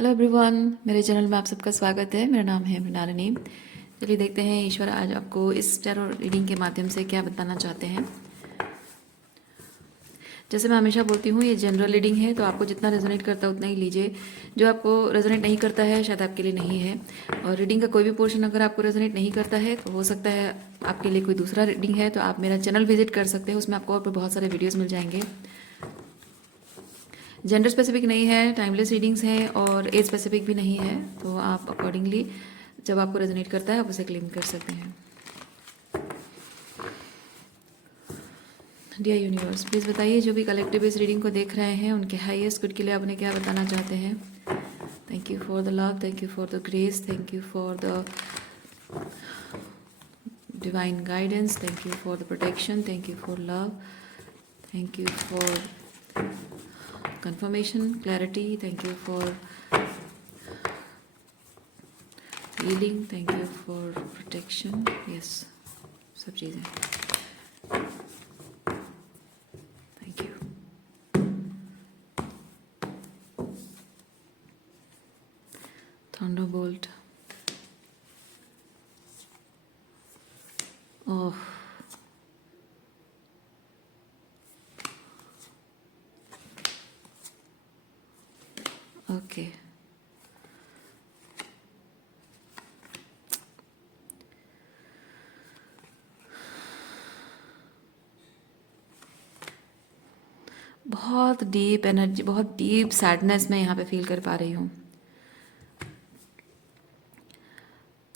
Hello everyone, मेरे channel में आप सबका स्वागत है। मेरा नाम है मृणालिनी। चलिए देखते हैं ईश्वर आज आपको इस टैरो रीडिंग के माध्यम से क्या बताना चाहते हैं। जैसे मैं हमेशा बोलती हूँ, ये जनरल रीडिंग है, तो आपको जितना रेजोनेट करता है उतना ही लीजिए। जो आपको रेजोनेट नहीं करता है शायद आपके लिए नहीं है। और रीडिंग का कोई भी पोर्शन अगर आपको रेजोनेट नहीं करता है तो हो सकता है आपके लिए कोई दूसरा रीडिंग है। तो आप मेरा चैनल विजिट कर सकते हैं, उसमें आपको और भी बहुत सारे वीडियोज़ मिल जाएंगे। जेंडर स्पेसिफिक नहीं है, टाइमलेस रीडिंग्स हैं और एज स्पेसिफिक भी नहीं है। तो आप अकॉर्डिंगली जब आपको रेजोनेट करता है आप उसे क्लेम कर सकते हैं। डियर यूनिवर्स, प्लीज़ बताइए जो भी कलेक्टिव इस रीडिंग को देख रहे हैं उनके हाईएस्ट गुड के लिए आपने क्या बताना चाहते हैं। Thank you for the love, thank you for the grace, thank you for the divine guidance, thank you for the protection, thank you for love, thank you for confirmation, clarity, thank you for healing, thank you for protection, yes, सब चीज़ें, thank you। Thunderbolt, oh, okay, बहुत deep energy, बहुत deep sadness मैं यहाँ पे feel कर पा रही हूँ।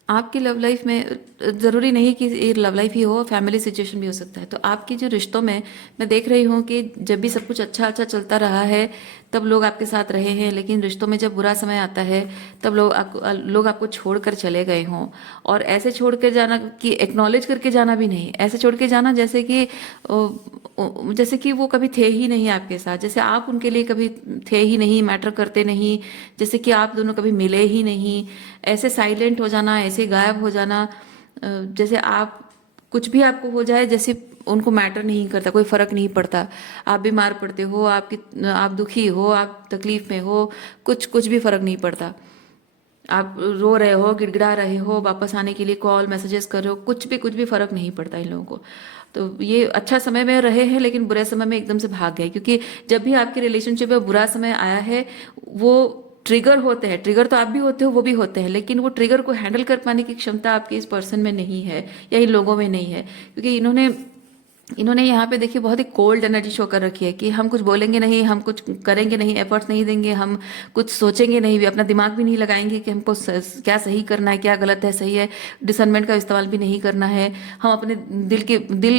आपकी लव लाइफ में ज़रूरी नहीं कि ये लव लाइफ ही हो, फैमिली सिचुएशन भी हो सकता है। तो आपकी जो रिश्तों में मैं देख रही हूँ कि जब भी सब कुछ अच्छा अच्छा चलता रहा है तब लोग आपके साथ रहे हैं, लेकिन रिश्तों में जब बुरा समय आता है तब लोग आपको छोड़कर चले गए हों। और ऐसे छोड़ कर जाना कि एक्नॉलेज करके जाना भी नहीं, ऐसे छोड़ के जाना जैसे कि वो कभी थे ही नहीं आपके साथ, जैसे आप उनके लिए कभी थे ही नहीं, मैटर करते नहीं, जैसे कि आप दोनों कभी मिले ही नहीं। ऐसे साइलेंट हो जाना, ऐसे गायब हो जाना, जैसे आप कुछ भी आपको हो जाए, जैसे उनको मैटर नहीं करता, कोई फर्क नहीं पड़ता। आप बीमार पड़ते हो, आप दुखी हो, आप तकलीफ में हो, कुछ कुछ भी फर्क नहीं पड़ता। आप रो रहे हो, गिड़गिड़ा रहे हो, वापस आने के लिए कॉल मैसेजेस कर रहे हो, कुछ भी फर्क नहीं पड़ता इन लोगों को। तो ये अच्छा समय में रहे हैं लेकिन बुरे समय में एकदम से भाग गए, क्योंकि जब भी आपके रिलेशनशिप में बुरा समय आया है वो ट्रिगर होते हैं। ट्रिगर तो आप भी होते हो, वो भी होते हैं, लेकिन वो ट्रिगर को हैंडल कर पाने की क्षमता आपके इस पर्सन में नहीं है या इन लोगों में नहीं है, क्योंकि इन्होंने यहाँ पे देखिए बहुत ही कोल्ड एनर्जी शो कर रखी है कि हम कुछ बोलेंगे नहीं, हम कुछ करेंगे नहीं, एफर्ट्स नहीं देंगे, हम कुछ सोचेंगे नहीं, भी अपना दिमाग भी नहीं लगाएंगे कि हमको क्या सही करना है, क्या गलत है, सही है। डिसर्नमेंट का इस्तेमाल भी नहीं करना है। हम अपने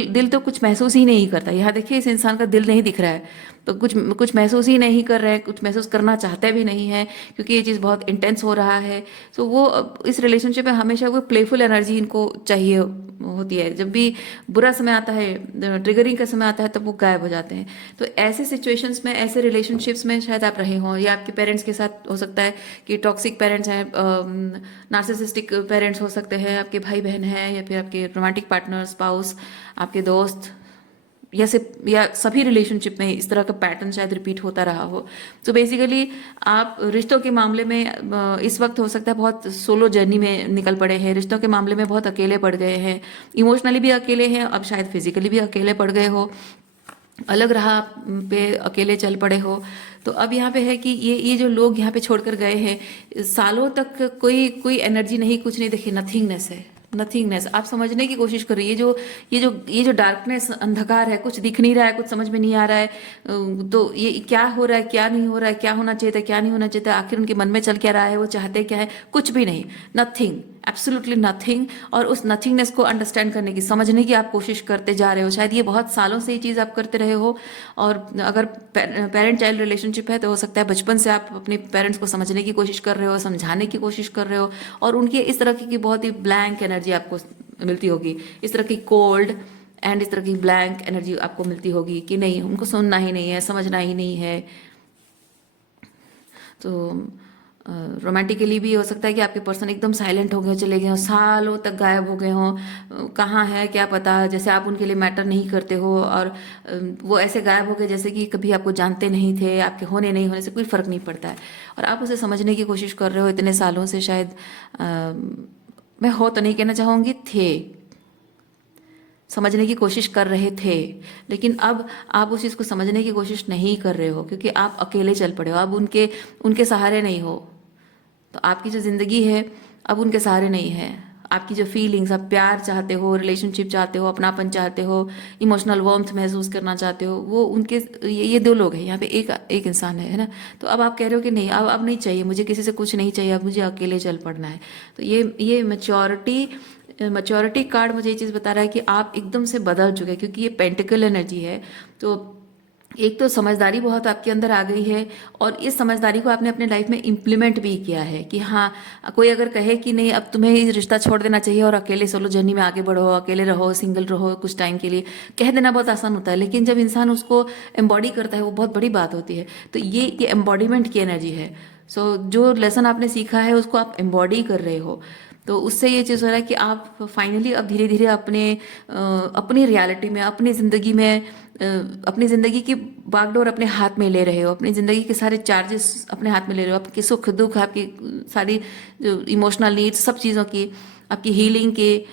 दिल तो कुछ महसूस ही नहीं करता। यहाँ देखिए इस इंसान का दिल नहीं दिख रहा है, तो कुछ कुछ महसूस ही नहीं कर रहे हैं, कुछ महसूस करना चाहते भी नहीं है, क्योंकि ये चीज़ बहुत इंटेंस हो रहा है। तो वो इस रिलेशनशिप में हमेशा वो प्लेफुल एनर्जी इनको चाहिए होती है। जब भी बुरा समय आता है, ट्रिगरिंग का समय आता है, तब वो गायब हो जाते हैं। तो ऐसे सिचुएशंस में, ऐसे रिलेशनशिप्स में शायद आप रहे हों, या आपके पेरेंट्स के साथ हो सकता है कि टॉक्सिक पेरेंट्स हैं, नार्सिसिस्टिक पेरेंट्स हो सकते हैं, आपके भाई बहन हैं, या फिर आपके रोमांटिक पार्टनर, स्पाउस, आपके दोस्त, या सभी रिलेशनशिप में इस तरह का पैटर्न शायद रिपीट होता रहा हो। तो बेसिकली आप रिश्तों के मामले में इस वक्त हो सकता है बहुत सोलो जर्नी में निकल पड़े हैं, रिश्तों के मामले में बहुत अकेले पड़ गए हैं, इमोशनली भी अकेले हैं, अब शायद फिजिकली भी अकेले पड़ गए हो, अलग राह पे अकेले चल पड़े हो। तो अब यहाँ पे है कि ये जो लोग यहाँ पे छोड़कर गए हैं, सालों तक कोई कोई एनर्जी नहीं, कुछ नहीं, देखिए नथिंगनेस है, नथिंगनेस। आप समझने की कोशिश कर रही है, ये जो डार्कनेस, अंधकार है, कुछ दिख नहीं रहा है, कुछ समझ में नहीं आ रहा है। तो ये क्या हो रहा है, क्या नहीं हो रहा है, क्या होना चाहिए था, क्या नहीं होना चाहिए था, आखिर उनके मन में चल क्या रहा है, वो चाहते क्या है, कुछ भी नहीं, नथिंग, एब्सोल्युटली नथिंग। और उस नथिंगनेस को अंडरस्टैंड करने की, समझने की आप कोशिश करते जा रहे हो। शायद ये बहुत सालों से ये चीज़ आप करते रहे हो। और अगर पेरेंट चाइल्ड रिलेशनशिप है तो हो सकता है बचपन से आप अपने पेरेंट्स को समझने की कोशिश कर रहे हो, समझाने की कोशिश कर रहे हो, और उनकी इस तरह की बहुत ही ब्लैंक एनर्जी आपको मिलती होगी, इस तरह की कोल्ड एंड इस तरह की ब्लैंक एनर्जी आपको मिलती होगी कि नहीं, उनको सुनना ही नहीं है, समझना ही नहीं है। तो रोमांटिकली भी हो सकता है कि आपके पर्सन एकदम साइलेंट हो गए हो, चले गए हो, सालों तक गायब हो गए हो, कहाँ है क्या पता, जैसे आप उनके लिए मैटर नहीं करते हो, और वो ऐसे गायब हो गए जैसे कि कभी आपको जानते नहीं थे, आपके होने नहीं होने से कोई फर्क नहीं पड़ता है, और आप उसे समझने की कोशिश कर रहे हो इतने सालों से। शायद मैं हो तो नहीं कहना चाहूँगी, थे, समझने की कोशिश कर रहे थे, लेकिन अब आप उस चीज़ को समझने की कोशिश नहीं कर रहे हो क्योंकि आप अकेले चल पड़े हो, अब उनके उनके सहारे नहीं हो। तो आपकी जो ज़िंदगी है अब उनके सहारे नहीं है। आपकी जो फीलिंग्स, आप प्यार चाहते हो, रिलेशनशिप चाहते हो, अपनापन चाहते हो, इमोशनल वार्मथ महसूस करना चाहते हो, वो उनके ये दो लोग हैं यहाँ पे, एक एक इंसान है ना। तो अब आप कह रहे हो कि नहीं, अब नहीं चाहिए मुझे, किसी से कुछ नहीं चाहिए, अब मुझे अकेले चल पड़ना है। तो ये मैच्योरिटी कार्ड मुझे ये चीज़ बता रहा है कि आप एकदम से बदल चुके हैं, क्योंकि ये पेंटिकल एनर्जी है। तो एक तो समझदारी बहुत आपके अंदर आ गई है, और इस समझदारी को आपने अपने लाइफ में इम्प्लीमेंट भी किया है कि हाँ, कोई अगर कहे कि नहीं अब तुम्हें ये रिश्ता छोड़ देना चाहिए और अकेले सोलो जर्नी में आगे बढ़ो, अकेले रहो, सिंगल रहो कुछ टाइम के लिए, कह देना बहुत आसान होता है, लेकिन जब इंसान उसको एम्बॉडी करता है वो बहुत बड़ी बात होती है। तो ये एम्बॉडीमेंट की एनर्जी है। सो जो लेसन आपने सीखा है उसको आप एम्बॉडी कर रहे हो। तो उससे ये चीज़ हो रहा है कि आप फाइनली अब धीरे धीरे अपनी रियलिटी में, अपनी ज़िंदगी की बागडोर अपने हाथ में ले रहे हो, अपनी ज़िंदगी के सारे चार्जेस अपने हाथ में ले रहे हो, आपके सुख दुख, आपकी सारी जो इमोशनल नीड्स, सब चीज़ों की, आपकी हीलिंग की,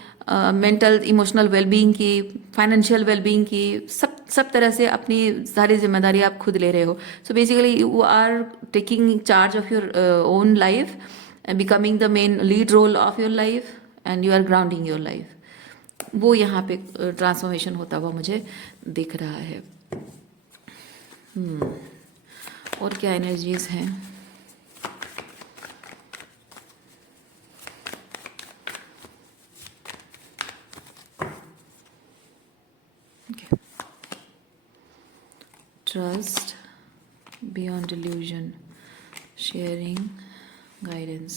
मेंटल इमोशनल वेलबींग की, फाइनेंशियल वेलबींग की, सब तरह से अपनी सारी जिम्मेदारी आप खुद ले रहे हो। So basically you are taking charge of your own life and becoming the main lead role of your life and you are grounding your life। वो यहाँ पे ट्रांसफॉर्मेशन होता हुआ मुझे दिख रहा है। और क्या एनर्जीज हैं? Trust, beyond delusion, sharing, guidance.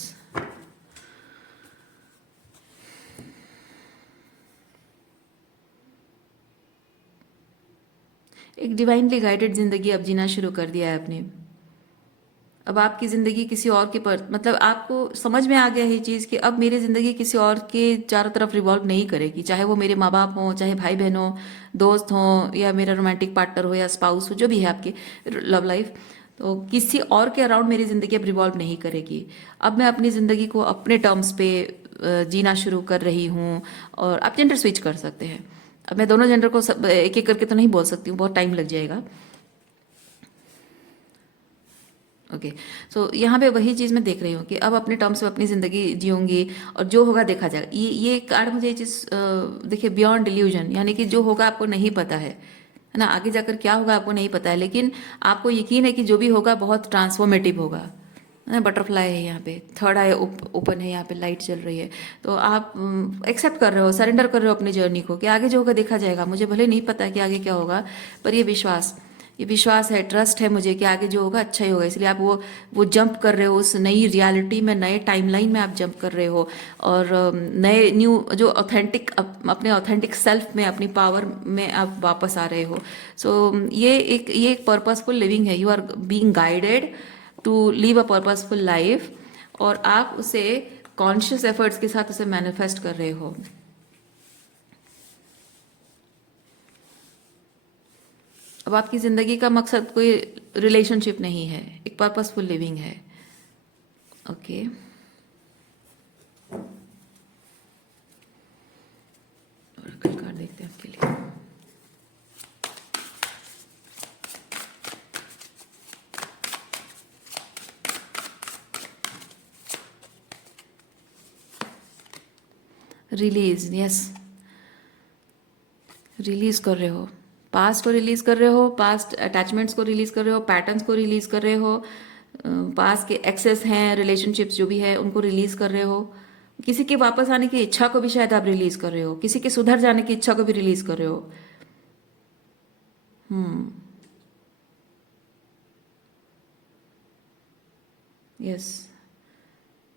एक डिवाइनली गाइडेड जिंदगी अब जीना शुरू कर दिया है आपने। अब आपकी ज़िंदगी किसी और के पर, मतलब आपको समझ में आ गया है ये चीज़ कि अब मेरी ज़िंदगी किसी और के चारों तरफ रिवॉल्व नहीं करेगी, चाहे वो मेरे माँ बाप हों, चाहे भाई बहन हो, दोस्त हों, या मेरा रोमांटिक पार्टनर हो, या स्पाउस हो, जो भी है आपकी लव लाइफ, तो किसी और के अराउंड मेरी ज़िंदगी अब रिवॉल्व नहीं करेगी। अब मैं अपनी ज़िंदगी को अपने टर्म्स पे जीना शुरू कर रही हूँ। और आप जेंडर स्विच कर सकते हैं। अब मैं दोनों जेंडर को एक एक करके तो नहीं बोल सकती हूँ, बहुत टाइम लग जाएगा। ओके, सो यहाँ पे वही चीज़ मैं देख रही हूँ कि अब अपने टर्म्स में अपनी ज़िंदगी जीऊंगी, और जो होगा देखा जाएगा। ये कार्ड मुझे ये चीज़ देखिए, बियॉन्ड डिल्यूजन, यानी कि जो होगा आपको नहीं पता है ना, आगे जाकर क्या होगा आपको नहीं पता है, लेकिन आपको यकीन है कि जो भी होगा बहुत ट्रांसफॉर्मेटिव होगा। ना, बटरफ्लाई है यहाँ पे, थर्ड आई ओपन है, यहाँ पे लाइट चल रही है। तो आप एक्सेप्ट कर रहे हो, सरेंडर कर रहे हो अपनी जर्नी को कि आगे जो होगा देखा जाएगा। मुझे भले नहीं पता है कि आगे क्या होगा, पर ये विश्वास है, ट्रस्ट है मुझे कि आगे जो होगा अच्छा ही होगा। इसलिए आप वो जंप कर रहे हो उस नई रियलिटी में, नए टाइमलाइन में आप जंप कर रहे हो, और नए न्यू जो ऑथेंटिक, अपने ऑथेंटिक सेल्फ में, अपनी पावर में आप वापस आ रहे हो। सो ये एक पर्पसफुल लिविंग है। You are being guided to live a purposeful life, और आप उसे कॉन्शियस एफर्ट्स के साथ उसे मैनिफेस्ट कर रहे हो। अब आपकी ज़िंदगी का मकसद कोई रिलेशनशिप नहीं है, एक पर्पसफुल लिविंग है। ओके, ओरेकल कार्ड देखते हैं आपके लिए। रिलीज, यस, रिलीज कर रहे हो, पास्ट को रिलीज कर रहे हो, पास्ट अटैचमेंट्स को रिलीज कर रहे हो, पैटर्न्स को रिलीज कर रहे हो, पास्ट के एक्सेस हैं, रिलेशनशिप्स जो भी है उनको रिलीज कर रहे हो। किसी के वापस आने की इच्छा को भी शायद आप रिलीज कर रहे हो, किसी के सुधर जाने की इच्छा को भी रिलीज कर रहे हो। यस,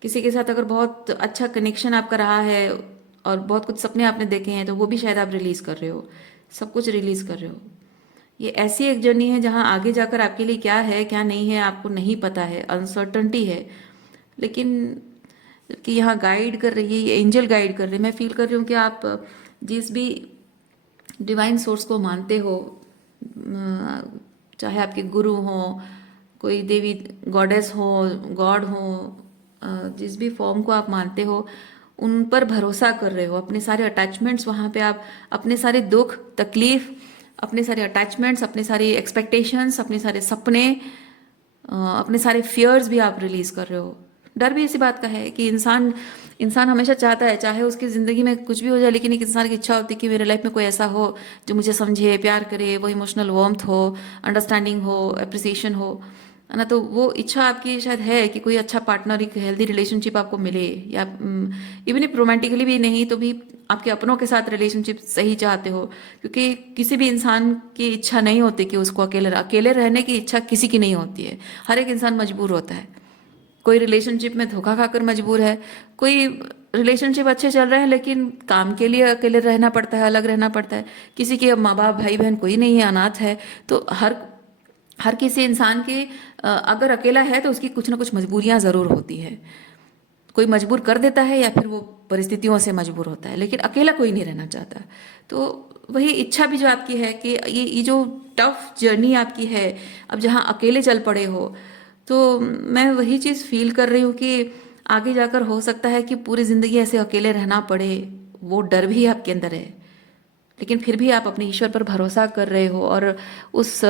किसी के साथ अगर बहुत अच्छा कनेक्शन आपका रहा है और बहुत कुछ सपने आपने देखे हैं, तो वो भी शायद आप रिलीज कर रहे हो, सब कुछ रिलीज कर रहे हो। ये ऐसी एक जर्नी है जहाँ आगे जाकर आपके लिए क्या है क्या नहीं है आपको नहीं पता है, अनसर्टनटी है। लेकिन कि यहाँ गाइड कर रही है, ये एंजल गाइड कर रहे हैं, मैं फील कर रही हूँ कि आप जिस भी डिवाइन सोर्स को मानते हो, चाहे आपके गुरु हो, कोई देवी गॉडेस हो, गॉड हो, जिस भी फॉर्म को आप मानते हो, उन पर भरोसा कर रहे हो। अपने सारे अटैचमेंट्स वहाँ पे आप अपने सारे दुख तकलीफ, अपने सारे अटैचमेंट्स, अपने सारी एक्सपेक्टेशंस, अपने सारे सपने, अपने सारे फियर्स भी आप रिलीज कर रहे हो। डर भी इसी बात का है कि इंसान इंसान हमेशा चाहता है, चाहे उसकी ज़िंदगी में कुछ भी हो जाए, लेकिन एक इंसान की इच्छा होती है कि मेरे लाइफ में कोई ऐसा हो जो मुझे समझे, प्यार करे, वो इमोशनल वार्मथ हो, अंडरस्टैंडिंग हो, अप्रिसिएशन हो, है ना। तो वो इच्छा आपकी शायद है कि कोई अच्छा पार्टनर, एक हेल्दी रिलेशनशिप आपको मिले, या इवन इफ रोमांटिकली भी नहीं तो भी आपके अपनों के साथ रिलेशनशिप सही चाहते हो। क्योंकि किसी भी इंसान की इच्छा नहीं होती कि उसको अकेले रहने की इच्छा किसी की नहीं होती है। हर एक इंसान मजबूर होता है। कोई रिलेशनशिप में धोखा खाकर मजबूर है, कोई रिलेशनशिप अच्छे चल रहे हैं लेकिन काम के लिए अकेले रहना पड़ता है, अलग रहना पड़ता है। किसी के माँ बाप भाई बहन कोई नहीं है, अनाथ है। तो हर हर किसी इंसान के अगर अकेला है तो उसकी कुछ ना कुछ मजबूरियां ज़रूर होती है। कोई मजबूर कर देता है या फिर वो परिस्थितियों से मजबूर होता है, लेकिन अकेला कोई नहीं रहना चाहता। तो वही इच्छा भी जो आपकी है कि ये जो टफ जर्नी आपकी है, अब जहाँ अकेले चल पड़े हो, तो मैं वही चीज़ फील कर रही हूँ कि आगे जाकर हो सकता है कि पूरी ज़िंदगी ऐसे अकेले रहना पड़े। वो डर भी आपके अंदर है, लेकिन फिर भी आप अपने ईश्वर पर भरोसा कर रहे हो, और उस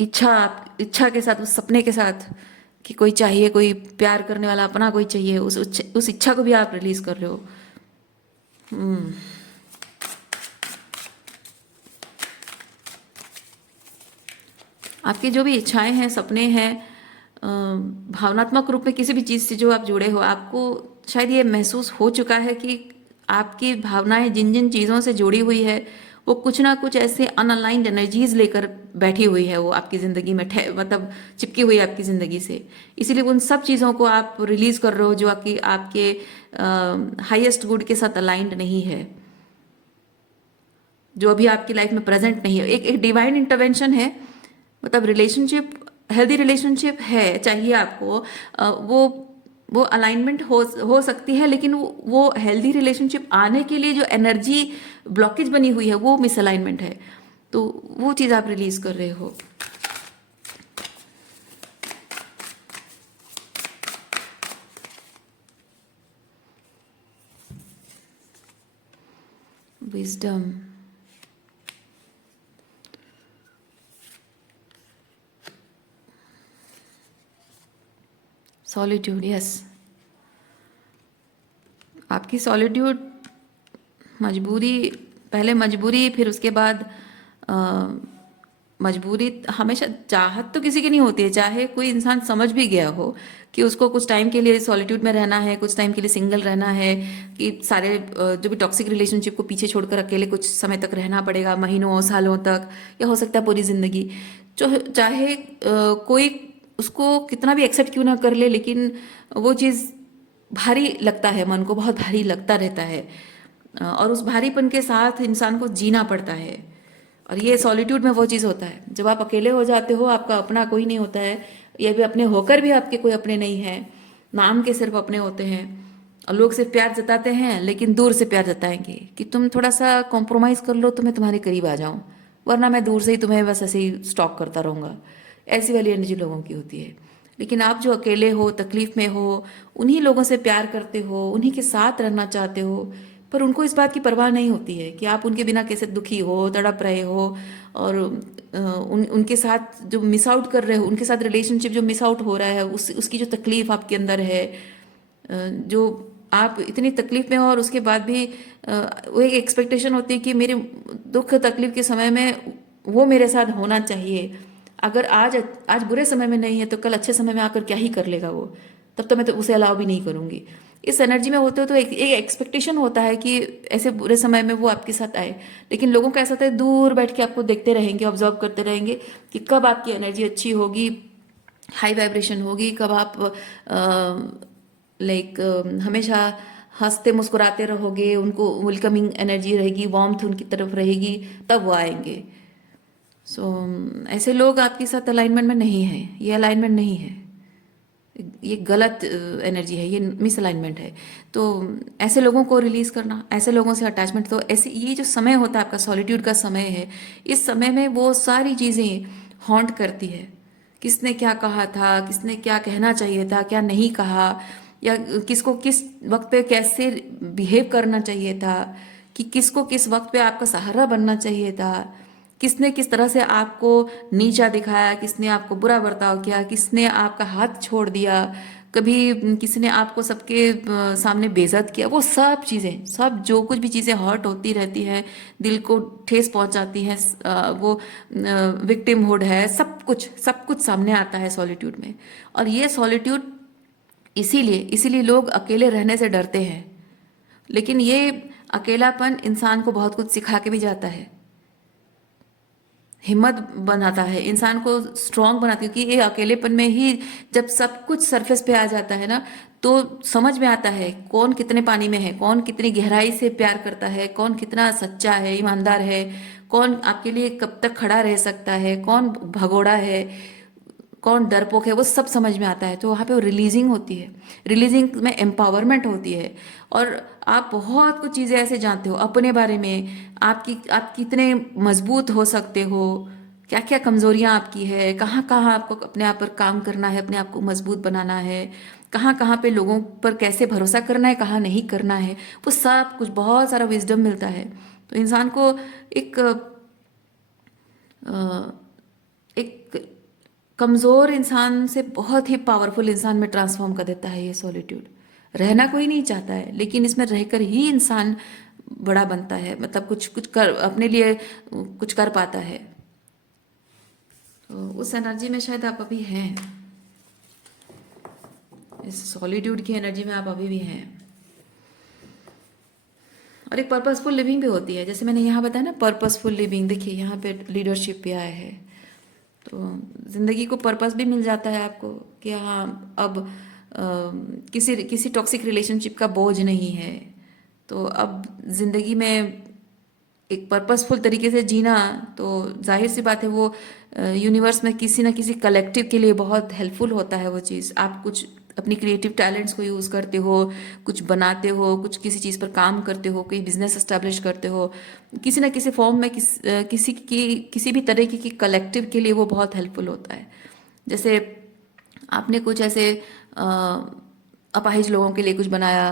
इच्छा के साथ, उस सपने के साथ कि कोई चाहिए, कोई प्यार करने वाला अपना कोई चाहिए, उस इच्छा को भी आप रिलीज कर रहे हो। हम्म। आपकी जो भी इच्छाएं हैं, सपने हैं, भावनात्मक रूप में किसी भी चीज़ से जो आप जुड़े हो, आपको शायद ये महसूस हो चुका है कि आपकी भावनाएं जिन जिन चीज़ों से जुड़ी हुई है, वो कुछ ना कुछ ऐसे अनअलाइंड एनर्जीज लेकर बैठी हुई है, वो आपकी ज़िंदगी में मतलब चिपकी हुई है आपकी ज़िंदगी से। इसीलिए उन सब चीज़ों को आप रिलीज कर रहे हो जो आपकी आपके हाईएस्ट गुड के साथ अलाइंड नहीं है, जो अभी आपकी लाइफ में प्रेजेंट नहीं है। एक डिवाइन इंटरवेंशन है, मतलब रिलेशनशिप, हेल्दी रिलेशनशिप है चाहिए आपको। वो अलाइनमेंट हो सकती है, लेकिन वो हेल्दी रिलेशनशिप आने के लिए जो एनर्जी ब्लॉकेज बनी हुई है वो मिसअलाइनमेंट है। तो वो चीज़ आप रिलीज कर रहे हो। Wisdom, solitude, yes. आपकी सॉलिट्यूड मजबूरी, पहले मजबूरी, फिर उसके बाद अ, मजबूरी। हमेशा चाहत तो किसी की नहीं होती है, चाहे कोई इंसान समझ भी गया हो कि उसको कुछ टाइम के लिए सॉलिट्यूड में रहना है, कुछ टाइम के लिए सिंगल रहना है, कि सारे जो भी टॉक्सिक रिलेशनशिप को पीछे छोड़कर अकेले कुछ समय तक रहना पड़ेगा, महीनों सालों तक, या हो सकता है पूरी जिंदगी। चाहे कोई उसको कितना भी एक्सेप्ट क्यों ना कर ले, लेकिन वो चीज़ भारी लगता है, मन को बहुत भारी लगता रहता है। और उस भारीपन के साथ इंसान को जीना पड़ता है। और ये सॉलिट्यूड में वो चीज़ होता है, जब आप अकेले हो जाते हो, आपका अपना कोई नहीं होता है, ये भी अपने होकर भी आपके कोई अपने नहीं है, नाम के सिर्फ अपने होते हैं। और लोग सिर्फ प्यार जताते हैं, लेकिन दूर से प्यार जताएंगे कि तुम थोड़ा सा कॉम्प्रोमाइज़ कर लो तो मैं तुम्हारे करीब आ जाऊं, वरना मैं दूर से ही तुम्हें बस ऐसे ही स्टॉक करता रहूँगा। ऐसी वाली एनर्जी लोगों की होती है। लेकिन आप जो अकेले हो, तकलीफ में हो, उन्हीं लोगों से प्यार करते हो, उन्हीं के साथ रहना चाहते हो, पर उनको इस बात की परवाह नहीं होती है कि आप उनके बिना कैसे दुखी हो, तड़प रहे हो। और उनके साथ जो मिस आउट कर रहे हो, उनके साथ रिलेशनशिप जो मिस आउट हो रहा है, उसकी जो तकलीफ आपके अंदर है, जो आप इतनी तकलीफ में हो, और उसके बाद भी वो एक एक्सपेक्टेशन होती है कि मेरे दुख तकलीफ के समय में वो मेरे साथ होना चाहिए। अगर आज आज बुरे समय में नहीं है तो कल अच्छे समय में आकर क्या ही कर लेगा वो, तब तो मैं तो उसे अलाउ भी नहीं करूँगी। इस एनर्जी में होते हो तो एक एक्सपेक्टेशन होता है कि ऐसे बुरे समय में वो आपके साथ आए। लेकिन लोगों का ऐसा होता है, दूर बैठ के आपको देखते रहेंगे, ऑब्जर्व करते रहेंगे कि कब आपकी एनर्जी अच्छी होगी, हाई वाइब्रेशन होगी, कब आप लाइक हमेशा हंसते मुस्कुराते रहोगे, उनको वेलकमिंग एनर्जी रहेगी, वार्मथ उनकी तरफ रहेगी, तब वो आएंगे। सो ऐसे लोग आपके साथ अलाइनमेंट में नहीं है, ये अलाइनमेंट नहीं है। ये गलत एनर्जी है, ये मिसअलाइनमेंट है। तो ऐसे लोगों को रिलीज करना, ऐसे लोगों से अटैचमेंट, तो ऐसे ये जो समय होता है आपका सॉलिट्यूड का समय है, इस समय में वो सारी चीज़ें हॉन्ट करती है। किसने क्या कहा था, किसने क्या कहना चाहिए था, क्या नहीं कहा, या किसको किस वक्त पे कैसे बिहेव करना चाहिए था, कि किसको किस वक्त पे आपका सहारा बनना चाहिए था, किसने किस तरह से आपको नीचा दिखाया, किसने आपको बुरा बर्ताव किया, किसने आपका हाथ छोड़ दिया, कभी किसी ने आपको सबके सामने बेइज्जत किया, वो सब चीज़ें, सब जो कुछ भी चीज़ें हर्ट होती रहती हैं, दिल को ठेस पहुंचाती हैं, वो विक्टिमहुड है, सब कुछ सामने आता है सॉलिट्यूड में। और ये सॉलिट्यूड इसीलिए इसीलिए लोग अकेले रहने से डरते हैं। लेकिन ये अकेलापन इंसान को बहुत कुछ सिखा के भी जाता है, हिम्मत बनाता है, इंसान को स्ट्रांग बनाती है, क्योंकि ये अकेलेपन में ही जब सब कुछ सरफेस पे आ जाता है ना, तो समझ में आता है कौन कितने पानी में है, कौन कितनी गहराई से प्यार करता है, कौन कितना सच्चा है, ईमानदार है, कौन आपके लिए कब तक खड़ा रह सकता है, कौन भगोड़ा है, कौन डरपोक है, वो सब समझ में आता है। तो वहाँ पे वो रिलीजिंग होती है, रिलीजिंग में एम्पावरमेंट होती है। और आप बहुत कुछ चीज़ें ऐसे जानते हो अपने बारे में, आप कितने मजबूत हो सकते हो, क्या क्या कमजोरियां आपकी है, कहाँ कहाँ आपको अपने आप पर काम करना है, अपने आप को मजबूत बनाना है, कहाँ कहाँ पे लोगों पर कैसे भरोसा करना है, कहाँ नहीं करना है, वो सब कुछ बहुत सारा विजडम मिलता है। तो इंसान को एक अ, एक कमज़ोर इंसान से बहुत ही पावरफुल इंसान में ट्रांसफॉर्म कर देता है ये सॉलिट्यूड। रहना कोई नहीं चाहता है, लेकिन इसमें रहकर ही इंसान बड़ा बनता है, मतलब कुछ कुछ कर अपने लिए कुछ कर पाता है। तो उस एनर्जी में शायद आप अभी हैं, इस सॉलिट्यूड की एनर्जी में आप अभी भी हैं। और एक पर्पसफुल लिविंग भी होती है, जैसे मैंने यहाँ बताया ना, पर्पसफुल लिविंग। देखिए यहाँ पे लीडरशिप भी आया है, तो ज़िंदगी को पर्पस भी मिल जाता है आपको, कि हाँ अब किसी किसी टॉक्सिक रिलेशनशिप का बोझ नहीं है। तो अब ज़िंदगी में एक पर्पसफुल तरीके से जीना, तो जाहिर सी बात है वो यूनिवर्स में किसी न किसी कलेक्टिव के लिए बहुत हेल्पफुल होता है वो चीज़। आप कुछ अपनी क्रिएटिव टैलेंट्स को यूज़ करते हो, कुछ बनाते हो, कुछ किसी चीज़ पर काम करते हो, कोई बिजनेस एस्टेब्लिश करते हो, किसी न किसी फॉर्म में किसी भी तरीके की कलेक्टिव के लिए वो बहुत हेल्पफुल होता है। जैसे आपने कुछ ऐसे अ, अपाहिज लोगों के लिए कुछ बनाया,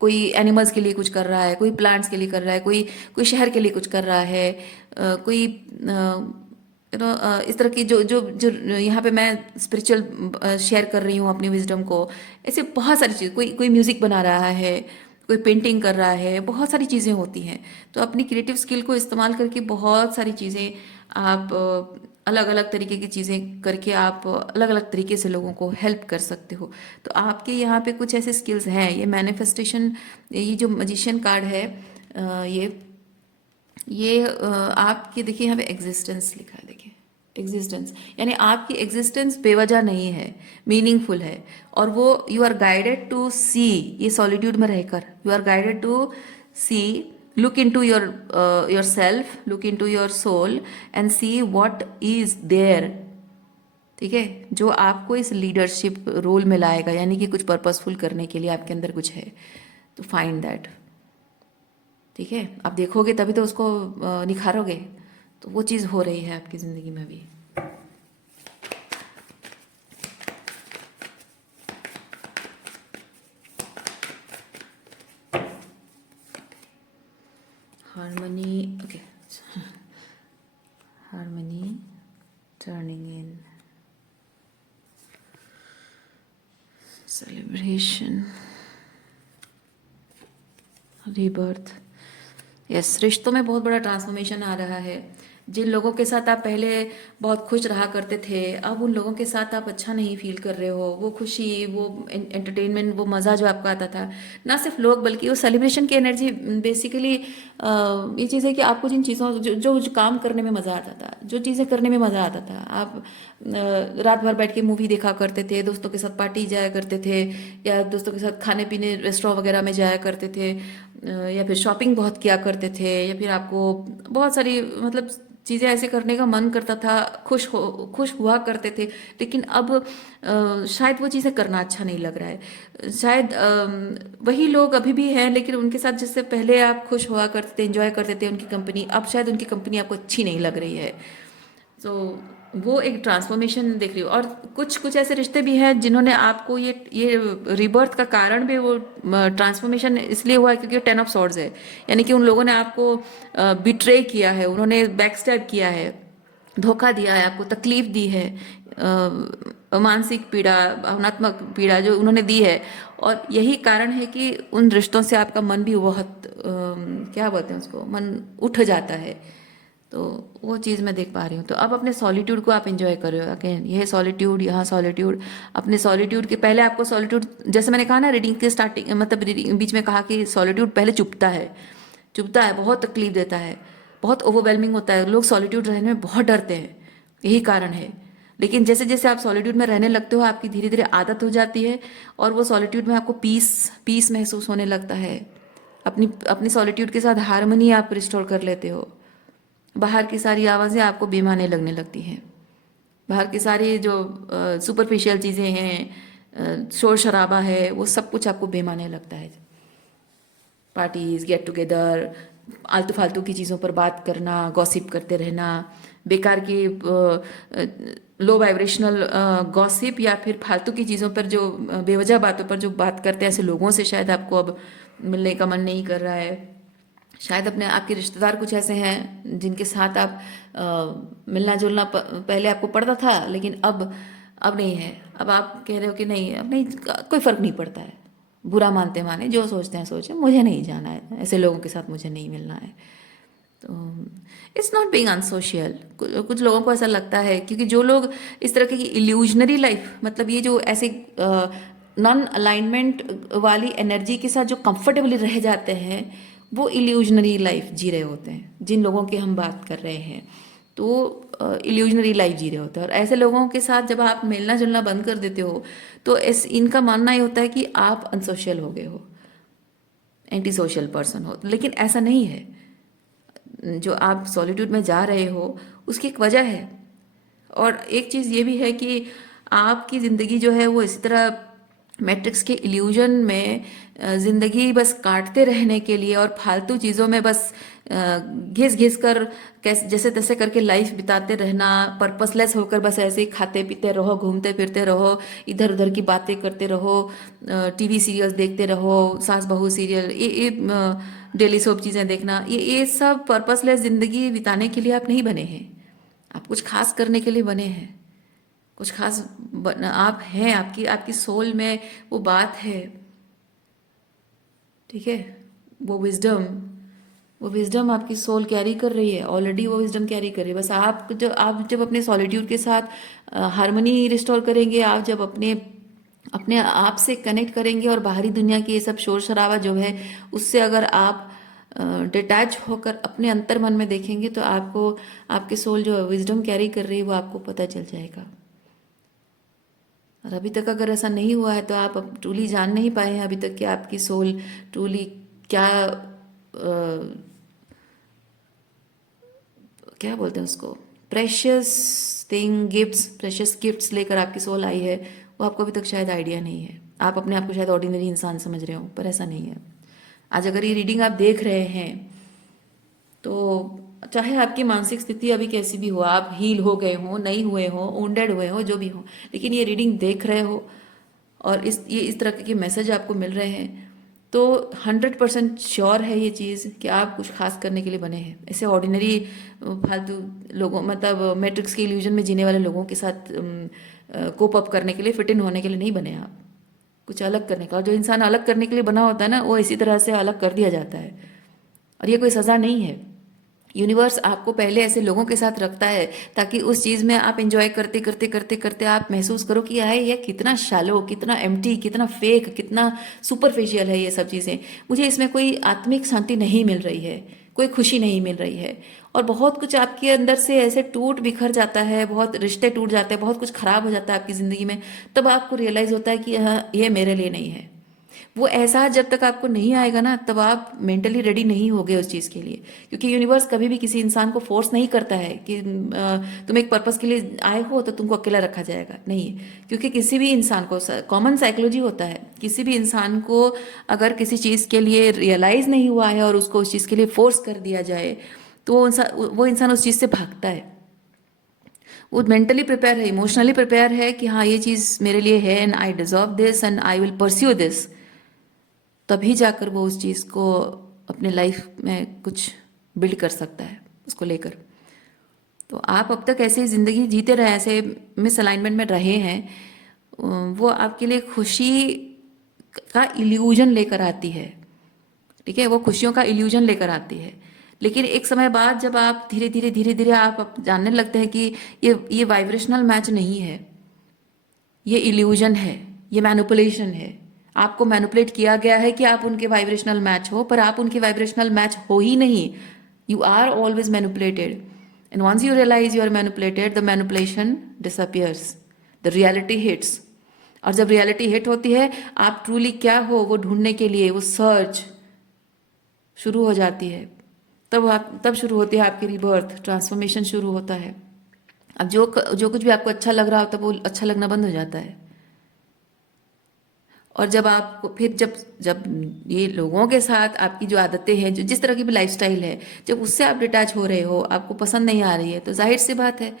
कोई एनिमल्स के लिए कुछ कर रहा है, कोई प्लांट्स के लिए कर रहा है, कोई कोई शहर के लिए कुछ कर रहा है, कोई इस तरह की जो जो जो यहाँ पे मैं स्पिरिचुअल शेयर कर रही हूँ अपनी विजडम को। ऐसे बहुत सारी चीज़, कोई कोई म्यूज़िक बना रहा है, कोई पेंटिंग कर रहा है, बहुत सारी चीज़ें होती हैं। तो अपनी क्रिएटिव स्किल को इस्तेमाल करके बहुत सारी चीज़ें आप अलग अलग तरीके की चीज़ें करके आप अलग अलग तरीके से लोगों को हेल्प कर सकते हो। तो आपके यहाँ पे कुछ ऐसे स्किल्स हैं, ये मैनिफेस्टेशन, ये जो मजिशियन कार्ड है, ये आपकी देखिए यहाँ पे एग्जिस्टेंस लिखा है, देखिए एग्जिस्टेंस, यानी आपकी एग्जिस्टेंस बेवजह नहीं है, मीनिंगफुल है। और वो you are guided to see, ये सॉलिट्यूड में रहकर you are guided to see, look into yourself, look into your soul and see what is there. ठीक है, जो आपको इस लीडरशिप रोल में लाएगा, यानी कि कुछ पर्पसफुल करने के लिए आपके अंदर कुछ है, तो फाइंड दैट। ठीक है, आप देखोगे तभी तो उसको निखारोगे। तो वो चीज़ हो रही है आपकी ज़िंदगी में भी। हार्मनी, ओके, हार्मनी, टर्निंग इन, सेलिब्रेशन, रीबर्थ। यस, रिश्तों में बहुत बड़ा ट्रांसफॉर्मेशन आ रहा है। जिन लोगों के साथ आप पहले बहुत खुश रहा करते थे, अब उन लोगों के साथ आप अच्छा नहीं फील कर रहे हो। वो खुशी, वो एंटरटेनमेंट, वो मज़ा जो आपका आता था, ना सिर्फ लोग बल्कि वो सेलिब्रेशन की एनर्जी। बेसिकली ये चीज़ है कि आपको जिन चीज़ों जो काम करने में मज़ा आता था, जो चीज़ें करने में मज़ा आता था, आप रात भर बैठ के मूवी देखा करते थे, दोस्तों के साथ पार्टी जाया करते थे, या दोस्तों के साथ खाने पीने रेस्टोरेंट वगैरह में जाया करते थे, या फिर शॉपिंग बहुत किया करते थे, या फिर आपको बहुत सारी मतलब चीज़ें ऐसे करने का मन करता था, खुश हुआ करते थे। लेकिन अब शायद वो चीज़ें करना अच्छा नहीं लग रहा है। शायद वही लोग अभी भी हैं, लेकिन उनके साथ जिससे पहले आप खुश हुआ करते थे, एंजॉय करते थे उनकी कंपनी, अब शायद उनकी कंपनी आपको अच्छी नहीं लग रही है। तो वो एक ट्रांसफॉर्मेशन देख रही हूँ। और कुछ कुछ ऐसे रिश्ते भी हैं जिन्होंने आपको ये रिबर्थ का कारण भी वो ट्रांसफॉर्मेशन इसलिए हुआ है क्योंकि 10 ऑफ सॉर्ड्स है। यानी कि उन लोगों ने आपको बिट्रे किया है, उन्होंने बैकस्टैब किया है, धोखा दिया है, आपको तकलीफ दी है, मानसिक पीड़ा, भावनात्मक पीड़ा जो उन्होंने दी है। और यही कारण है कि उन रिश्तों से आपका मन भी बहुत क्या बोलते हैं उसको, मन उठ जाता है। तो वो चीज़ मैं देख पा रही हूँ। तो अब अपने सॉलिट्यूड को आप एंजॉय कर रहे हो। अगेन यह सॉलिट्यूड, यहाँ सॉलिट्यूड, अपने सॉलिट्यूड के पहले आपको सॉलिट्यूड, जैसे मैंने कहा ना रीडिंग के स्टार्टिंग मतलब रीडिंग बीच में कहा कि सॉलिट्यूड पहले चुभता है, चुभता है, बहुत तकलीफ देता है, बहुत ओवरवेलमिंग होता है, लोग सॉलिट्यूड रहने में बहुत डरते हैं, यही कारण है। लेकिन जैसे जैसे आप सॉलिट्यूड में रहने लगते हो आपकी धीरे धीरे आदत हो जाती है, और वो सॉलिट्यूड में आपको पीस पीस महसूस होने लगता है। अपनी अपनी सॉलिट्यूड के साथ हारमोनी आप रिस्टोर कर लेते हो। बाहर की सारी आवाज़ें आपको बेमाने लगने लगती हैं। बाहर की सारी जो सुपरफिशियल चीज़ें हैं, शोर शराबा है, वो सब कुछ आपको बेमाने लगता है। पार्टीज, गेट टुगेदर, आलतू फालतू की चीज़ों पर बात करना, गॉसिप करते रहना, बेकार की लो वाइब्रेशनल गॉसिप या फिर फालतू की चीज़ों पर जो बेवजह बातों पर जो बात करते हैं, ऐसे लोगों से शायद आपको अब मिलने का मन नहीं कर रहा है। शायद अपने आपके रिश्तेदार कुछ ऐसे हैं जिनके साथ आप मिलना जुलना पहले आपको पड़ता था, लेकिन अब नहीं है। अब आप कह रहे हो कि नहीं, अब नहीं, कोई फ़र्क नहीं पड़ता है, बुरा मानते माने, जो सोचते हैं सोचें, मुझे नहीं जाना है, ऐसे लोगों के साथ मुझे नहीं मिलना है। तो इट्स नॉट बीइंग अनसोशियल। कुछ लोगों को ऐसा लगता है, क्योंकि जो लोग इस तरह की इल्यूजनरी लाइफ, मतलब ये जो ऐसे नॉन अलाइनमेंट वाली एनर्जी के साथ जो कंफर्टेबली रह जाते हैं, वो इल्यूजनरी लाइफ जी रहे होते हैं, जिन लोगों की हम बात कर रहे हैं। तो इल्यूजनरी लाइफ जी रहे होते हैं, और ऐसे लोगों के साथ जब आप मिलना जुलना बंद कर देते हो, तो इनका मानना ये होता है कि आप अनसोशल हो गए हो, एंटी सोशल पर्सन हो। लेकिन ऐसा नहीं है। जो आप सॉलिट्यूड में जा रहे हो उसकी एक वजह है। और एक चीज़ ये भी है कि आपकी ज़िंदगी जो है वो इसी तरह मैट्रिक्स के इल्यूजन में ज़िंदगी बस काटते रहने के लिए और फालतू चीज़ों में बस घिस घिस कर कैसे जैसे तैसे करके लाइफ बिताते रहना, पर्पसलेस होकर बस ऐसे ही खाते पीते रहो, घूमते फिरते रहो, इधर उधर की बातें करते रहो, टीवी सीरियल्स देखते रहो, सास बहू सीरियल, ये डेली सोप चीज़ें देखना, ये सब पर्पसलेस ज़िंदगी बिताने के लिए आप नहीं बने हैं। आप कुछ खास करने के लिए बने हैं। कुछ खास आप हैं, आपकी आपकी सोल में वो बात है, ठीक है। वो विजडम वो विजडम आपकी सोल कैरी कर रही है, ऑलरेडी वो विजडम कैरी कर रही है। बस आप जब अपने सॉलिट्यूड के साथ हारमोनी रिस्टोर करेंगे, आप जब अपने अपने आप से कनेक्ट करेंगे और बाहरी दुनिया की ये सब शोर शराबा जो है उससे अगर आप डिटैच होकर अपने अंतर मन में देखेंगे, तो आपको आपके सोल जो विजडम कैरी कर रही है वो आपको पता चल जाएगा। और अभी तक अगर ऐसा नहीं हुआ है तो आप अब ट्रूली जान नहीं पाए हैं अभी तक कि आपकी सोल ट्रूली क्या क्या बोलते हैं उसको, precious thing gifts, precious gifts लेकर आपकी सोल आई है, वो आपको अभी तक शायद आइडिया नहीं है। आप अपने आप को शायद ऑर्डिनरी इंसान समझ रहे हो, पर ऐसा नहीं है। आज अगर ये रीडिंग आप देख रहे हैं, तो चाहे आपकी मानसिक स्थिति अभी कैसी भी हो, आप हील हो गए हो, नहीं हुए हो, वुंडेड हुए हो, जो भी हो, लेकिन ये रीडिंग देख रहे हो और इस तरह के मैसेज आपको मिल रहे हैं, तो 100% श्योर है ये चीज़ कि आप कुछ खास करने के लिए बने हैं। ऐसे ऑर्डिनरी फालतू लोगों, मतलब मैट्रिक्स के इल्यूजन में जीने वाले लोगों के साथ कोप अप करने के लिए, फिट इन होने के लिए नहीं बने आप। कुछ अलग करने का, और जो इंसान अलग करने के लिए बना होता है ना, वो इसी तरह से अलग कर दिया जाता है। और ये कोई सज़ा नहीं है। यूनिवर्स आपको पहले ऐसे लोगों के साथ रखता है ताकि उस चीज़ में आप एंजॉय करते करते करते करते आप महसूस करो कि ये कितना शैलो, कितना एम्प्टी, कितना फेक, कितना सुपरफिशियल है ये सब चीज़ें। मुझे इसमें कोई आत्मिक शांति नहीं मिल रही है, कोई खुशी नहीं मिल रही है, और बहुत कुछ आपके अंदर से ऐसे टूट बिखर जाता है, बहुत रिश्ते टूट जाते हैं, बहुत कुछ खराब हो जाता है आपकी ज़िंदगी में। तब आपको रियलाइज़ होता है कि हाँ, ये मेरे लिए नहीं है। वो एहसास जब तक आपको नहीं आएगा ना, तब आप मेंटली रेडी नहीं होगे उस चीज़ के लिए। क्योंकि यूनिवर्स कभी भी किसी इंसान को फोर्स नहीं करता है कि तुम एक पर्पस के लिए आए हो तो तुमको अकेला रखा जाएगा, नहीं। क्योंकि किसी भी इंसान को, कॉमन साइकोलॉजी होता है, किसी भी इंसान को अगर किसी चीज़ के लिए रियलाइज नहीं हुआ है और उसको उस चीज़ के लिए फोर्स कर दिया जाए, तो वो इंसान उस चीज़ से भागता है। वो मेंटली प्रिपेयर है, इमोशनली प्रिपेयर है कि हाँ ये चीज़ मेरे लिए है and I deserve this and I will pursue this, तभी जाकर वो उस चीज़ को अपने लाइफ में कुछ बिल्ड कर सकता है उसको लेकर। तो आप अब तक ऐसे ही ज़िंदगी जीते रहे, ऐसे मिस अलाइनमेंट में रहे हैं, वो आपके लिए खुशी का इल्यूजन लेकर आती है, ठीक है, वो खुशियों का इल्यूजन लेकर आती है। लेकिन एक समय बाद जब आप धीरे धीरे आप जानने लगते हैं कि ये वाइब्रेशनल मैच नहीं है, ये इल्यूजन है, ये मैनिपुलेशन है, आपको मैनिपुलेट किया गया है कि आप उनके वाइब्रेशनल मैच हो, पर आप उनके वाइब्रेशनल मैच हो ही नहीं। You are always manipulated, and once you realize you are manipulated, the manipulation disappears, the reality hits. और जब रियलिटी हिट होती है, आप ट्रूली क्या हो वो ढूंढने के लिए वो सर्च शुरू हो जाती है। तब शुरू होती है आपकी रिबर्थ, ट्रांसफॉर्मेशन शुरू होता है। अब जो कुछ भी आपको अच्छा लग रहा होता है वो अच्छा लगना बंद हो जाता है। और जब आपको फिर जब जब ये लोगों के साथ आपकी जो आदतें हैं, जो जिस तरह की भी लाइफस्टाइल है, जब उससे आप डिटैच हो रहे हो, आपको पसंद नहीं आ रही है, तो जाहिर सी बात है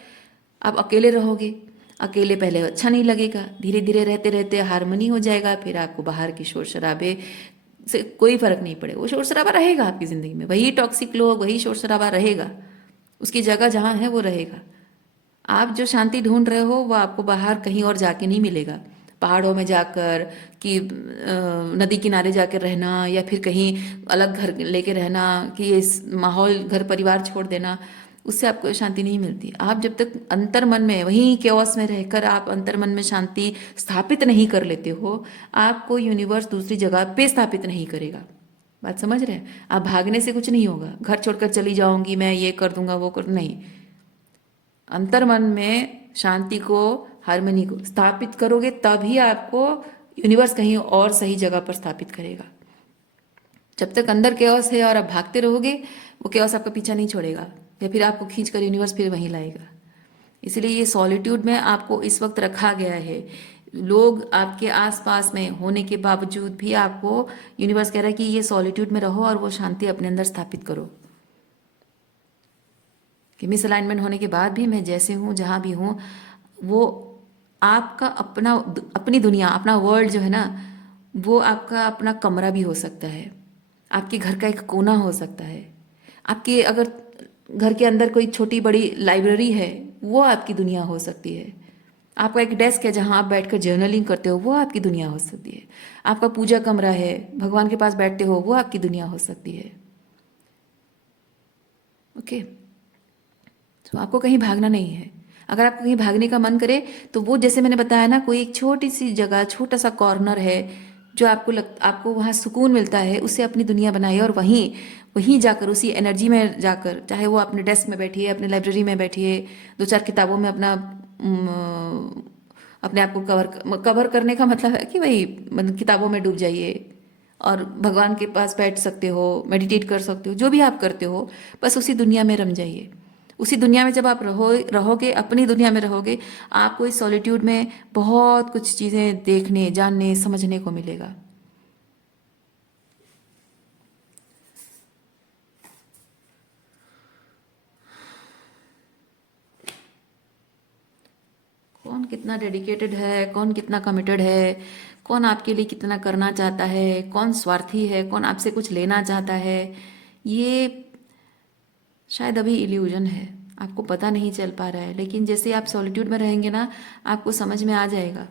आप अकेले रहोगे। अकेले पहले अच्छा नहीं लगेगा, धीरे धीरे रहते रहते हारमोनी हो जाएगा, फिर आपको बाहर की शोर शराबे से कोई फर्क नहीं पड़ेगा। वो शोर शराबा रहेगा आपकी ज़िंदगी में, वही टॉक्सिक लोग, वही शोर शराबा रहेगा, उसकी जगह जहाँ है वो रहेगा। आप जो शांति ढूंढ रहे हो वो आपको बाहर कहीं और जाके नहीं मिलेगा, पहाड़ों में जाकर कि नदी किनारे जाकर रहना, या फिर कहीं अलग घर लेके रहना, कि ये माहौल घर परिवार छोड़ देना, उससे आपको शांति नहीं मिलती। आप जब तक अंतर मन में, वहीं केओस में रहकर आप अंतर मन में शांति स्थापित नहीं कर लेते हो, आपको यूनिवर्स दूसरी जगह पे स्थापित नहीं करेगा। बात समझ रहे हैं? आप भागने से कुछ नहीं होगा, घर छोड़कर चली जाऊंगी मैं, ये कर दूंगा वो कर, नहीं। अंतर मन में शांति को, हार्मनी को स्थापित करोगे, तभी आपको यूनिवर्स कहीं और सही जगह पर स्थापित करेगा। जब तक अंदर केओस है और आप भागते रहोगे, वो केओस आपका पीछा नहीं छोड़ेगा, या फिर आपको खींच कर यूनिवर्स फिर वहीं लाएगा। इसलिए ये सॉलिट्यूड में आपको इस वक्त रखा गया है। लोग आपके आसपास में होने के बावजूद भी आपको यूनिवर्स कह रहा है कि ये सॉलिट्यूड में रहो और वो शांति अपने अंदर स्थापित करो। कि मिसअलाइनमेंट होने के बाद भी मैं जैसे हूँ, जहाँ भी हूँ, वो आपका अपना, अपनी दुनिया, अपना वर्ल्ड जो है ना, वो आपका अपना कमरा भी हो सकता है, आपके घर का एक कोना हो सकता है, आपके अगर घर के अंदर कोई छोटी बड़ी लाइब्रेरी है, वो आपकी दुनिया हो सकती है। आपका एक डेस्क है जहाँ आप बैठकर जर्नलिंग करते हो, वो आपकी दुनिया हो सकती है। आपका पूजा कमरा है, भगवान के पास बैठते हो, वो आपकी दुनिया हो सकती है। ओके, तो आपको कहीं भागना नहीं है। अगर आपको कहीं भागने का मन करे, तो वो जैसे मैंने बताया ना, कोई एक छोटी सी जगह, छोटा सा कॉर्नर है जो आपको वहाँ सुकून मिलता है, उससे अपनी दुनिया बनाइए, और वहीं वहीं जाकर, उसी एनर्जी में जाकर, चाहे वो अपने डेस्क में बैठिए, अपने लाइब्रेरी में बैठिए, दो चार किताबों में अपने आप को कवर करने का मतलब है कि वही, मतलब किताबों में डूब जाइए और भगवान के पास बैठ सकते हो, मेडिटेट कर सकते हो, जो भी आप करते हो, बस उसी दुनिया में रम जाइए। उसी दुनिया में जब आप रहोगे, अपनी दुनिया में रहोगे, आपको इस सॉलिट्यूड में बहुत कुछ चीज़ें देखने, जानने, समझने को मिलेगा। कौन कितना डेडिकेटेड है, कौन कितना कमिटेड है, कौन आपके लिए कितना करना चाहता है, कौन स्वार्थी है, कौन आपसे कुछ लेना चाहता है, ये शायद अभी इल्यूजन है, आपको पता नहीं चल पा रहा है। लेकिन जैसे आप सॉलिट्यूड में रहेंगे ना, आपको समझ में आ जाएगा।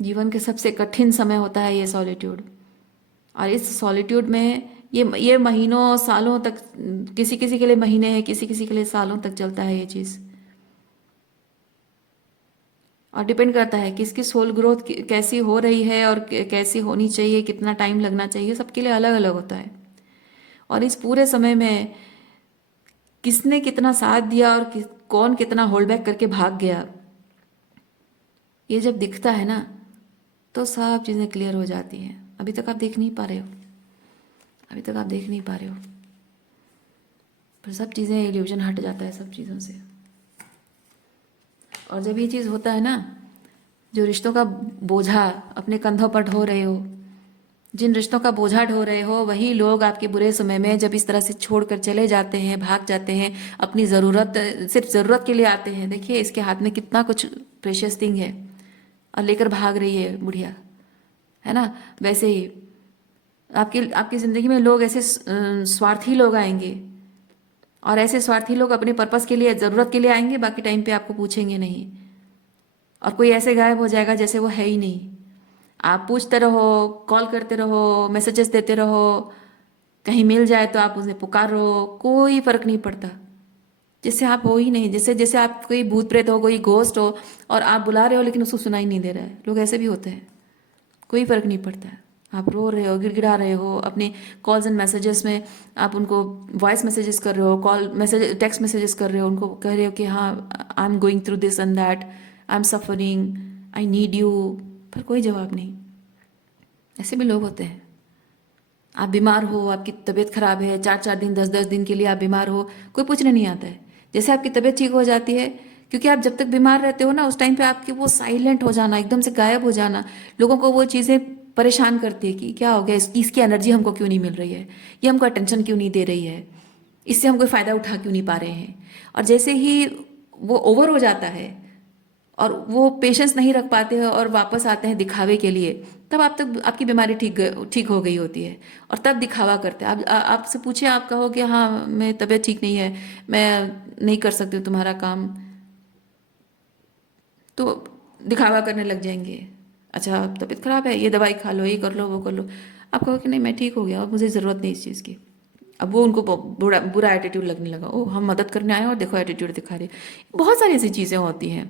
जीवन के सबसे कठिन समय होता है ये सॉलिट्यूड, और इस सॉलिट्यूड में ये महीनों सालों तक, किसी किसी के लिए महीने हैं, किसी किसी के लिए सालों तक चलता है ये चीज़। और डिपेंड करता है किसकी सोल ग्रोथ कैसी हो रही है और कैसी होनी चाहिए, कितना टाइम लगना चाहिए, सबके लिए अलग अलग होता है। और इस पूरे समय में किसने कितना साथ दिया और कौन कितना होल्ड बैक करके भाग गया, ये जब दिखता है ना, तो सब चीज़ें क्लियर हो जाती हैं। अभी तक आप देख नहीं पा रहे हो, अभी तक आप देख नहीं पा रहे हो, पर सब चीज़ें इल्यूजन हट जाता है सब चीज़ों से। और जब ये चीज़ होता है ना, जो रिश्तों का बोझा अपने कंधों पर ढो रहे हो, जिन रिश्तों का बोझा ढो रहे हो, वही लोग आपके बुरे समय में जब इस तरह से छोड़कर चले जाते हैं, भाग जाते हैं, अपनी ज़रूरत, सिर्फ ज़रूरत के लिए आते हैं। देखिए इसके हाथ में कितना कुछ प्रेशियस थिंग है और लेकर भाग रही है बुढ़िया, है ना। वैसे ही आपकी आपकी ज़िंदगी में लोग ऐसे स्वार्थी लोग आएंगे, और ऐसे स्वार्थी लोग अपने पर्पस के लिए, ज़रूरत के लिए आएंगे, बाकी टाइम पे आपको पूछेंगे नहीं। और कोई ऐसे गायब हो जाएगा जैसे वो है ही नहीं। आप पूछते रहो, कॉल करते रहो, मैसेजेस देते रहो, कहीं मिल जाए तो आप उन्हें पुकारो, कोई फर्क नहीं पड़ता। जैसे आप हो ही नहीं, जैसे जैसे आप कोई भूत प्रेत हो, कोई घोस्ट हो, और आप बुला रहे हो लेकिन उसको सुनाई नहीं दे रहा है। लोग ऐसे भी होते हैं, कोई फर्क नहीं पड़ता है। आप रो रहे हो, गिड़गिड़ा रहे हो, अपने कॉल्स एंड मैसेजेस में आप उनको वॉइस मैसेजेस कर रहे हो, कॉल मैसेज, टेक्स्ट मैसेजेस कर रहे हो, उनको कह रहे हो कि हाँ I am going through this and that, I am suffering, I need you, पर कोई जवाब नहीं। ऐसे भी लोग होते हैं। आप बीमार हो, आपकी तबीयत खराब है, 4 4 दिन, 10 10 दिन के लिए आप बीमार हो, कोई पूछने नहीं आता है। जैसे आपकी तबीयत ठीक हो जाती है, क्योंकि आप जब तक बीमार रहते हो ना, उस टाइम पे आपकी वो साइलेंट हो जाना, एकदम से गायब हो जाना, लोगों को वो चीज़ें परेशान करती है कि क्या हो गया, इसकी एनर्जी हमको क्यों नहीं मिल रही है, ये हमको अटेंशन क्यों नहीं दे रही है, इससे हम कोई फ़ायदा उठा क्यों नहीं पा रहे हैं। और जैसे ही वो ओवर हो जाता है और वो पेशेंस नहीं रख पाते हैं और वापस आते हैं दिखावे के लिए, तब आप तक आपकी बीमारी ठीक हो गई होती है, और तब दिखावा करते हैं। आप आपसे पूछे, आप कहोगे हाँ मैं तबीयत ठीक नहीं है, मैं नहीं कर सकती हूँ तुम्हारा काम, तो दिखावा करने लग जाएंगे। अच्छा तबीयत खराब है, ये दवाई खा लो, ये कर लो, वो कर लो। आप कहोगे नहीं मैं ठीक हो गया और मुझे ज़रूरत नहीं इस चीज़ की। अब वो उनको बुरा बुरा एटीट्यूड लगने लगा, ओ हम मदद करने आए और देखो एटीट्यूड दिखा रही। बहुत सारी ऐसी चीज़ें होती हैं,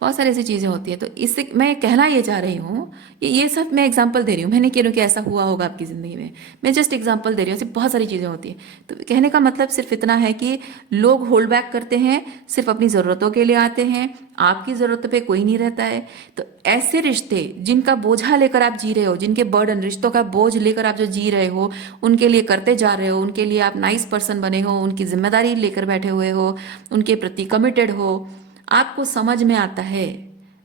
बहुत सारी ऐसी चीज़ें होती हैं। तो इससे मैं कहना ये चाह रही हूँ, ये सब मैं एग्जांपल दे रही हूँ, मैं नहीं कह रही हूँ कि ऐसा हुआ होगा आपकी ज़िंदगी में, मैं जस्ट एग्जांपल दे रही हूँ। ऐसी बहुत सारी चीज़ें होती हैं। तो कहने का मतलब सिर्फ इतना है कि लोग होल्ड बैक करते हैं, सिर्फ अपनी ज़रूरतों के लिए आते हैं, आपकी ज़रूरत पे कोई नहीं रहता है। तो ऐसे रिश्ते जिनका बोझा लेकर आप जी रहे हो, जिनके बर्डन, रिश्तों का बोझ लेकर आप जो जी रहे हो, उनके लिए करते जा रहे हो, उनके लिए आप नाइस पर्सन बने हो, उनकी जिम्मेदारी लेकर बैठे हुए हो, उनके प्रति कमिटेड हो, आपको समझ में आता है,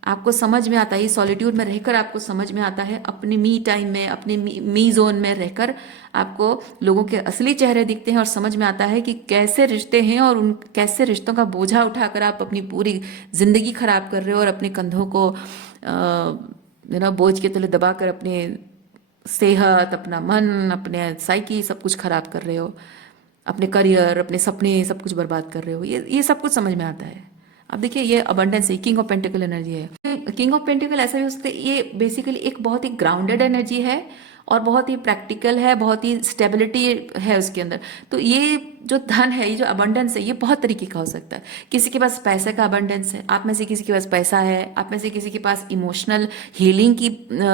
आपको समझ में आता है, सॉलिट्यूड में रहकर आपको समझ में आता है, अपने मी टाइम में, अपने मी जोन में रहकर आपको लोगों के असली चेहरे दिखते हैं और समझ में आता है कि कैसे रिश्ते हैं और उन कैसे रिश्तों का बोझा उठाकर आप अपनी पूरी जिंदगी खराब कर रहे हो और अपने कंधों को बोझ के तले दबाकर अपने सेहत, अपना मन, अपने साइकी सब कुछ खराब कर रहे हो, अपने करियर, अपने सपने सब कुछ बर्बाद कर रहे हो। ये सब कुछ समझ में आता है। अब देखिए ये अबंडेंस है, किंग ऑफ पेंटिकल एनर्जी है। किंग ऑफ पेंटिकल ऐसा भी हो सकता है, ये बेसिकली एक बहुत ही ग्राउंडेड एनर्जी है और बहुत ही प्रैक्टिकल है, बहुत ही स्टेबिलिटी है उसके अंदर। तो ये जो धन है, ये जो अबंडेंस है, ये बहुत तरीके का हो सकता है। किसी के पास पैसे का अबंडेंस है, आप में से किसी के पास पैसा है, आप में से किसी के पास इमोशनल हीलिंग की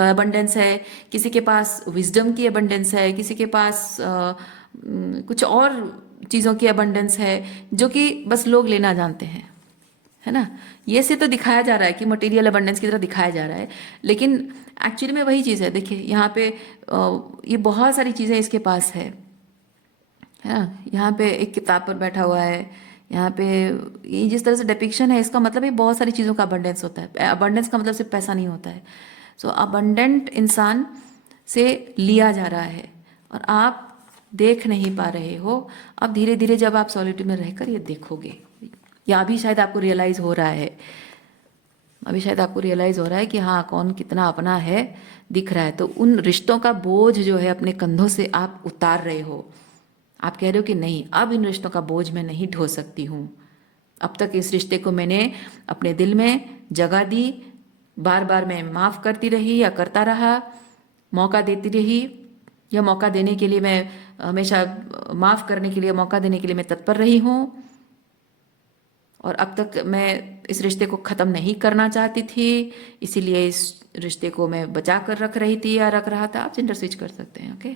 अबंडेंस है, किसी के पास विजडम की अबंडेंस है, किसी के पास कुछ और चीज़ों की अबंडेंस है जो कि बस लोग लेना जानते हैं, है ना। ये से तो दिखाया जा रहा है कि मटेरियल अबंडेंस की तरह दिखाया जा रहा है, लेकिन एक्चुअली में वही चीज़ है। देखिए यहाँ पे ये बहुत सारी चीज़ें इसके पास है ना। यहाँ पे एक किताब पर बैठा हुआ है, यहाँ पे ये जिस तरह से डिपिक्शन है, इसका मतलब ये बहुत सारी चीज़ों का अबंडेंस होता है। अबंडेंस का मतलब सिर्फ पैसा नहीं होता है। सो अबंडेंट इंसान से लिया जा रहा है और आप देख नहीं पा रहे हो। अब धीरे धीरे जब आप सॉलिट्यूड में रहकर ये देखोगे, या अभी शायद आपको रियलाइज हो रहा है, अभी शायद आपको रियलाइज हो रहा है कि हाँ कौन कितना अपना है, दिख रहा है। तो उन रिश्तों का बोझ जो है अपने कंधों से आप उतार रहे हो। आप कह रहे हो कि नहीं, अब इन रिश्तों का बोझ मैं नहीं ढो सकती हूँ। अब तक इस रिश्ते को मैंने अपने दिल में जगह दी, बार बार मैं माफ़ करती रही या करता रहा, मौका देती रही, या मौका देने के लिए मैं हमेशा, माफ़ करने के लिए, मौका देने के लिए मैं तत्पर रही हूँ। और अब तक मैं इस रिश्ते को ख़त्म नहीं करना चाहती थी, इसीलिए इस रिश्ते को मैं बचा कर रख रही थी या रख रहा था। आप जेंडर स्विच कर सकते हैं, ओके।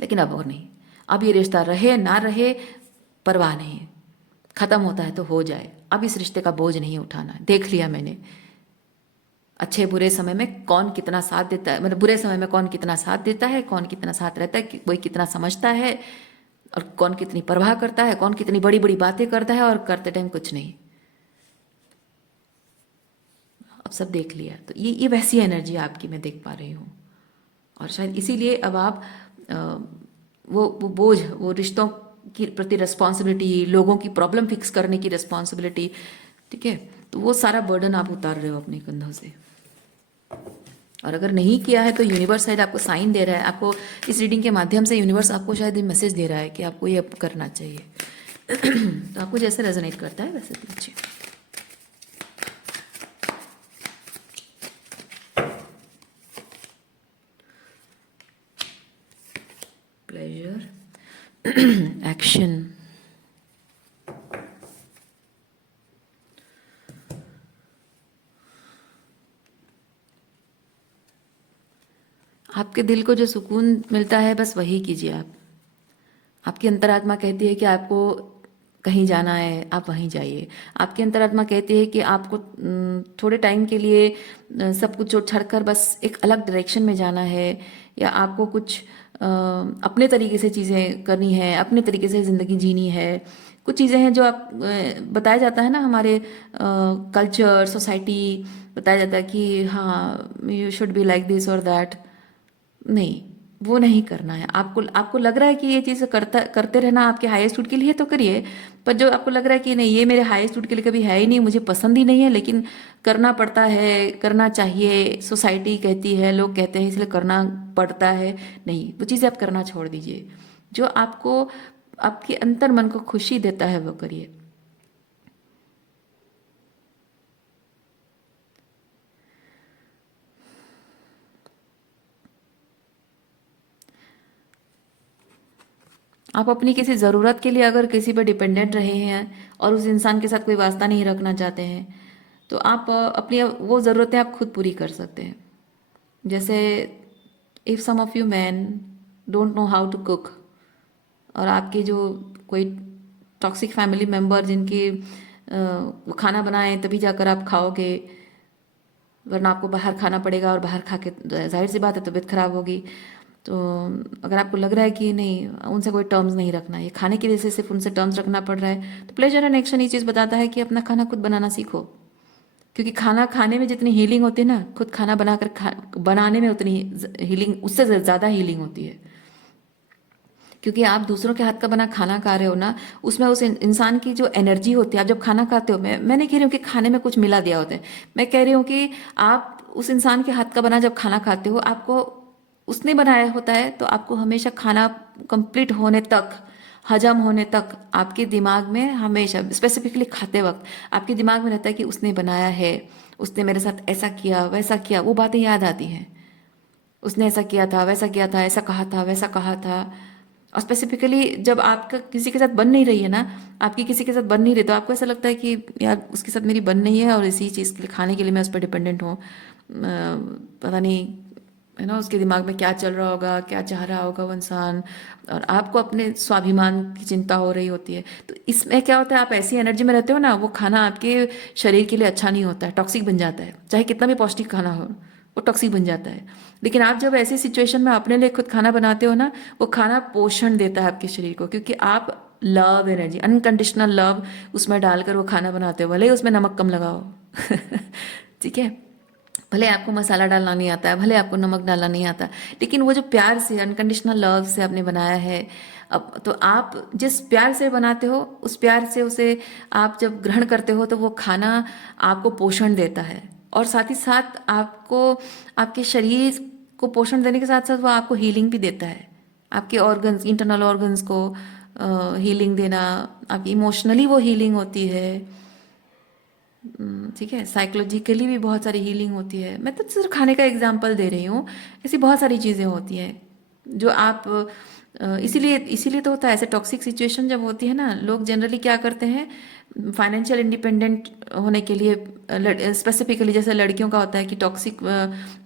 लेकिन अब और नहीं, अब ये रिश्ता रहे ना रहे परवाह नहीं, ख़त्म होता है तो हो जाए। अब इस रिश्ते का बोझ नहीं उठाना, देख लिया मैंने। अच्छे बुरे समय में कौन कितना साथ देता है, मतलब बुरे समय में कौन कितना साथ देता है, कौन कितना साथ रहता है, कोई कितना समझता है, और कौन कितनी परवाह करता है, कौन कितनी बड़ी बड़ी बातें करता है और करते टाइम कुछ नहीं। अब सब देख लिया, तो ये वैसी एनर्जी आपकी मैं देख पा रही हूँ। और शायद इसीलिए अब आप अ, वो बोझ, वो रिश्तों की प्रति रिस्पॉन्सिबिलिटी, लोगों की प्रॉब्लम फिक्स करने की रिस्पॉन्सिबिलिटी, ठीक है, तो वो सारा बर्डन आप उतार रहे हो अपने कंधों से। और अगर नहीं किया है तो यूनिवर्स शायद आपको साइन दे रहा है, आपको इस रीडिंग के माध्यम से यूनिवर्स आपको शायद मैसेज दे रहा है कि आपको ये अब करना चाहिए। तो आपको जैसे रेजोनेट करता है वैसे दीजिए। प्लेजर, एक्शन, आपके दिल को जो सुकून मिलता है बस वही कीजिए आप। आपकी अंतरात्मा कहती है कि आपको कहीं जाना है, आप वहीं जाइए। आपकी अंतरात्मा कहती है कि आपको थोड़े टाइम के लिए सब कुछ छोड़ छाड़ कर बस एक अलग डायरेक्शन में जाना है, या आपको कुछ अपने तरीके से चीज़ें करनी है, अपने तरीके से ज़िंदगी जीनी है। कुछ चीज़ें हैं जो आप बताया जाता है ना, हमारे कल्चर, सोसाइटी, बताया जाता है कि हाँ you should be like this और दैट। नहीं, वो नहीं करना है आपको। आपको लग रहा है कि ये चीज़ करते रहना आपके हाईएस्ट गुड के लिए तो करिए, पर जो आपको लग रहा है कि नहीं ये मेरे हाईएस्ट गुड के लिए कभी है ही नहीं, मुझे पसंद ही नहीं है, लेकिन करना पड़ता है, करना चाहिए, सोसाइटी कहती है, लोग कहते हैं इसलिए करना पड़ता है, नहीं, वो चीज़ें आप करना छोड़ दीजिए। जो आपको आपके अंतर मन को खुशी देता है वो करिए। आप अपनी किसी ज़रूरत के लिए अगर किसी पर डिपेंडेंट रहे हैं और उस इंसान के साथ कोई वास्ता नहीं रखना चाहते हैं, तो आप अपनी वो ज़रूरतें आप खुद पूरी कर सकते हैं। जैसे if some of you man don't know how to cook, और आपके जो कोई टॉक्सिक फैमिली मेम्बर जिनकी वो खाना बनाएं तभी जाकर आप खाओगे, वरना आपको बाहर खाना पड़ेगा, और बाहर खा के जाहिर सी बात है तबीयत खराब होगी। तो अगर आपको लग रहा है कि नहीं उनसे कोई टर्म्स नहीं रखना, ये खाने की वजह से सिर्फ उनसे टर्म्स रखना पड़ रहा है, तो प्लेजर एंड एक्शन ये चीज़ बताता है कि अपना खाना खुद बनाना सीखो। क्योंकि खाना खाने में जितनी हीलिंग होती है ना, खुद खाना बनाकर बनाने में उतनी हीलिंग, उससे ज़्यादा हीलिंग होती है। क्योंकि आप दूसरों के हाथ का बना खाना खा रहे हो ना, उसमें उस इंसान की जो एनर्जी होती है, आप जब खाना खाते हो, मैं नहीं कह रही हूँ कि खाने में कुछ मिला दिया होता है, मैं कह रही हूँ कि आप उस इंसान के हाथ का बना जब खाना खाते हो, आपको उसने बनाया होता है, तो आपको हमेशा खाना कंप्लीट होने तक, हजम होने तक आपके दिमाग में हमेशा, स्पेसिफिकली खाते वक्त आपके दिमाग में रहता है कि उसने बनाया है, उसने मेरे साथ ऐसा किया वैसा किया, वो बातें याद आती हैं। उसने ऐसा किया था, वैसा किया था, ऐसा कहा था, वैसा कहा था। और स्पेसिफिकली जब आपका किसी के साथ बन नहीं रही है ना, आपकी किसी के साथ बन नहीं रही, तो आपको ऐसा लगता है कि यार उसके साथ मेरी बन नहीं है और इसी चीज़ के लिए, खाने के लिए मैं उस पर डिपेंडेंट हूँ। पता नहीं है ना उसके दिमाग में क्या चल रहा होगा, क्या चाह रहा होगा वो इंसान, और आपको अपने स्वाभिमान की चिंता हो रही होती है। तो इसमें क्या होता है, आप ऐसी एनर्जी में रहते हो ना, वो खाना आपके शरीर के लिए अच्छा नहीं होता है, टॉक्सिक बन जाता है, चाहे कितना भी पौष्टिक खाना हो, वो टॉक्सिक बन जाता है। लेकिन आप जब ऐसी सिचुएशन में अपने लिए खुद खाना बनाते हो ना, वो खाना पोषण देता है आपके शरीर को, क्योंकि आप लव एनर्जी, अनकंडीशनल लव उसमें डालकर वो खाना बनाते हो, भले ही उसमें नमक कम लगाओ। ठीक है, भले आपको मसाला डालना नहीं आता है, भले आपको नमक डालना नहीं आता, लेकिन वो जो प्यार से, अनकंडीशनल लव से आपने बनाया है, अब तो आप जिस प्यार से बनाते हो, उस प्यार से उसे आप जब ग्रहण करते हो, तो वो खाना आपको पोषण देता है, और साथ ही साथ आपको आपके शरीर को पोषण देने के साथ साथ वो आपको हीलिंग भी देता है, आपके ऑर्गन्स, इंटरनल ऑर्गन्स को हीलिंग देना, आपकी इमोशनली वो हीलिंग होती है। ठीक है, साइकोलॉजिकली भी बहुत सारी हीलिंग होती है। मैं तो सिर्फ खाने का एग्जांपल दे रही हूँ, ऐसी बहुत सारी चीज़ें होती हैं जो आप इसीलिए इसीलिए तो होता है ऐसे टॉक्सिक सिचुएशन जब होती है ना, लोग जनरली क्या करते हैं, फाइनेंशियल इंडिपेंडेंट होने के लिए, स्पेसिफिकली जैसे लड़कियों का होता है कि टॉक्सिक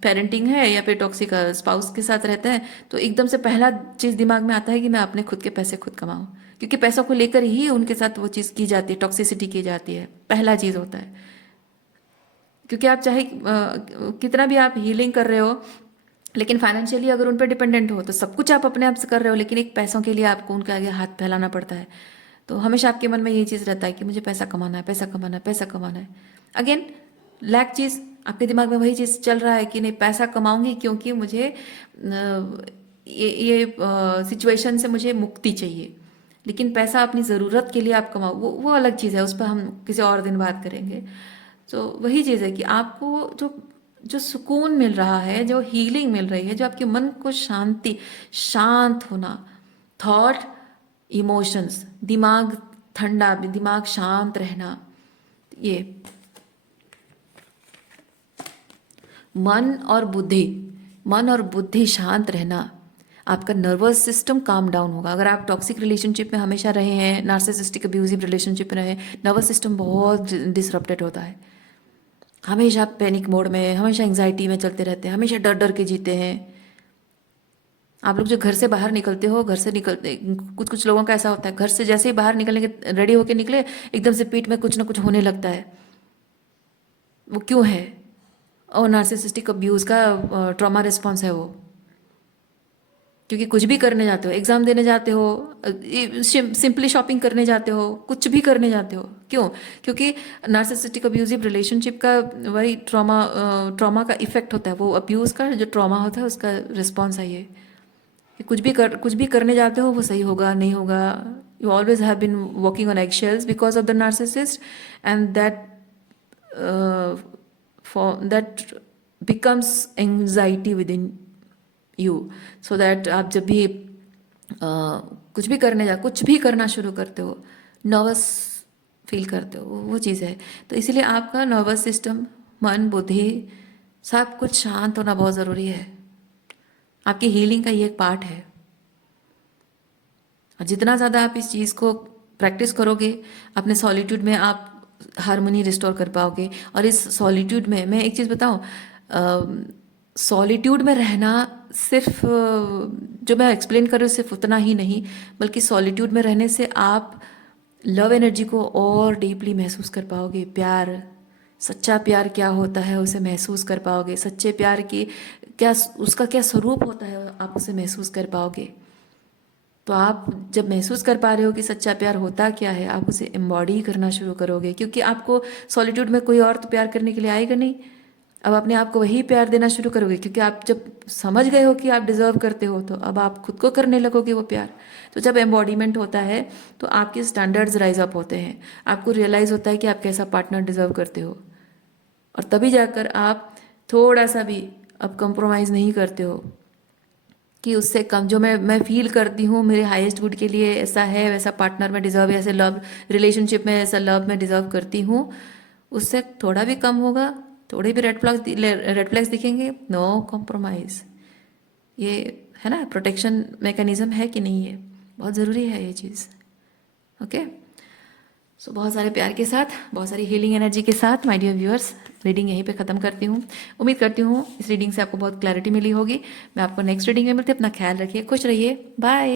पेरेंटिंग है या फिर टॉक्सिक स्पाउस के साथ रहता है, तो एकदम से पहला चीज़ दिमाग में आता है कि मैं अपने खुद के पैसे खुद कमाऊँ, क्योंकि पैसों को लेकर ही उनके साथ वो चीज़ की जाती है, टॉक्सिसिटी की जाती है, पहला चीज़ होता है। क्योंकि आप चाहे कितना भी आप हीलिंग कर रहे हो, लेकिन फाइनेंशियली अगर उन पर डिपेंडेंट हो तो सब कुछ आप अपने आप से कर रहे हो, लेकिन एक पैसों के लिए आपको उनके आगे हाथ फैलाना पड़ता है। तो हमेशा आपके मन में यही चीज़ रहता है कि मुझे पैसा कमाना है, पैसा कमाना है, पैसा कमाना है। अगेन लैक चीज़, आपके दिमाग में वही चीज़ चल रहा है कि नहीं पैसा कमाऊंगी क्योंकि मुझे ये सिचुएशन से मुझे मुक्ति चाहिए। लेकिन पैसा अपनी ज़रूरत के लिए आप कमाओ, वो अलग चीज़ है, उस पर हम किसी और दिन बात करेंगे। तो वही चीज़ है कि आपको जो जो सुकून मिल रहा है, जो हीलिंग मिल रही है, जो आपके मन को शांति, शांत होना, थॉट, इमोशंस, दिमाग ठंडा, दिमाग शांत रहना, ये मन और बुद्धि शांत रहना, आपका नर्वस सिस्टम काम डाउन होगा। अगर आप टॉक्सिक रिलेशनशिप में हमेशा रहे हैं, नार्सिसिस्टिक अब्यूजिव रिलेशनशिप में रहे, नर्वस सिस्टम बहुत डिसरप्टेड होता है। हमेशा पैनिक मोड में, हमेशा एंग्जाइटी में चलते रहते हैं, हमेशा डर डर के जीते हैं। आप लोग जो घर से बाहर निकलते हो, घर से निकलते, कुछ कुछ लोगों का ऐसा होता है, घर से जैसे ही बाहर निकलने के रेडी होके निकले, एकदम से पीठ में कुछ ना कुछ होने लगता है। वो क्यों है? और नार्सिसिस्टिक अब्यूज़ का ट्रॉमा रिस्पॉन्स है वो। क्योंकि कुछ भी करने जाते हो, एग्ज़ाम देने जाते हो, सिंपली शॉपिंग करने जाते हो, कुछ भी करने जाते हो, क्यों? क्योंकि नार्सिसिस्टिक अब्यूजिव रिलेशनशिप का वही ट्रॉमा का इफेक्ट होता है, वो अब्यूज़ का जो ट्रॉमा होता है उसका रिस्पॉन्स है ये। कि कुछ भी करने जाते हो वो सही होगा नहीं होगा, you always have been walking on eggshells because of the narcissist, and that becomes anxiety within you. So that आप जब भी कुछ भी करना शुरू करते हो, नर्वस फील करते हो, वो चीज़ है। तो इसीलिए आपका नर्वस सिस्टम, मन, बुद्धि, सब कुछ शांत होना बहुत ज़रूरी है। आपकी हीलिंग का ये एक पार्ट है। और जितना ज़्यादा आप इस चीज़ को प्रैक्टिस करोगे, अपने सॉलिट्यूड में आप हारमोनी रिस्टोर कर पाओगे। और इस सॉलिट्यूड में मैं एक चीज़ बताऊँ, सॉलिट्यूड में रहना सिर्फ जो मैं एक्सप्लेन कर रही हूँ सिर्फ उतना ही नहीं, बल्कि सॉलिट्यूड में रहने से आप लव एनर्जी को और डीपली महसूस कर पाओगे। प्यार, सच्चा प्यार क्या होता है उसे महसूस कर पाओगे। सच्चे प्यार की क्या, उसका क्या स्वरूप होता है आप उसे महसूस कर पाओगे। तो आप जब महसूस कर पा रहे हो कि सच्चा प्यार होता क्या है, आप उसे एम्बॉडी करना शुरू करोगे। क्योंकि आपको सॉलिट्यूड में कोई और तो प्यार करने के लिए आएगा नहीं। अब अपने आप को वही प्यार देना शुरू करोगे, क्योंकि आप जब समझ गए हो कि आप डिजर्व करते हो, तो अब आप खुद को करने लगोगे वो प्यार। तो जब एम्बॉडीमेंट होता है तो आपके स्टैंडर्ड्स राइज अप होते हैं, आपको रियलाइज़ होता है कि आप कैसा पार्टनर डिजर्व करते हो। और तभी जाकर आप थोड़ा सा भी अब कंप्रोमाइज़ नहीं करते हो कि उससे कम जो मैं फील करती हूँ मेरे हाईएस्ट गुड के लिए ऐसा है, वैसा पार्टनर में डिजर्व, ऐसे लव रिलेशनशिप में ऐसा लव में डिजर्व करती हूँ, उससे थोड़ा भी कम होगा, थोड़े भी रेड फ्लैग्स दिखेंगे, नो कॉम्प्रोमाइज़। ये है ना, प्रोटेक्शन मैकेनिज्म है कि नहीं, ये बहुत ज़रूरी है ये चीज़। ओके, सो बहुत सारे प्यार के साथ, बहुत सारी हीलिंग एनर्जी के साथ माय डियर व्यूअर्स, रीडिंग यहीं पे ख़त्म करती हूँ। उम्मीद करती हूँ इस रीडिंग से आपको बहुत क्लैरिटी मिली होगी। मैं आपको नेक्स्ट रीडिंग में मिलती हूँ। अपना ख्याल रखिए, खुश रहिए, बाय।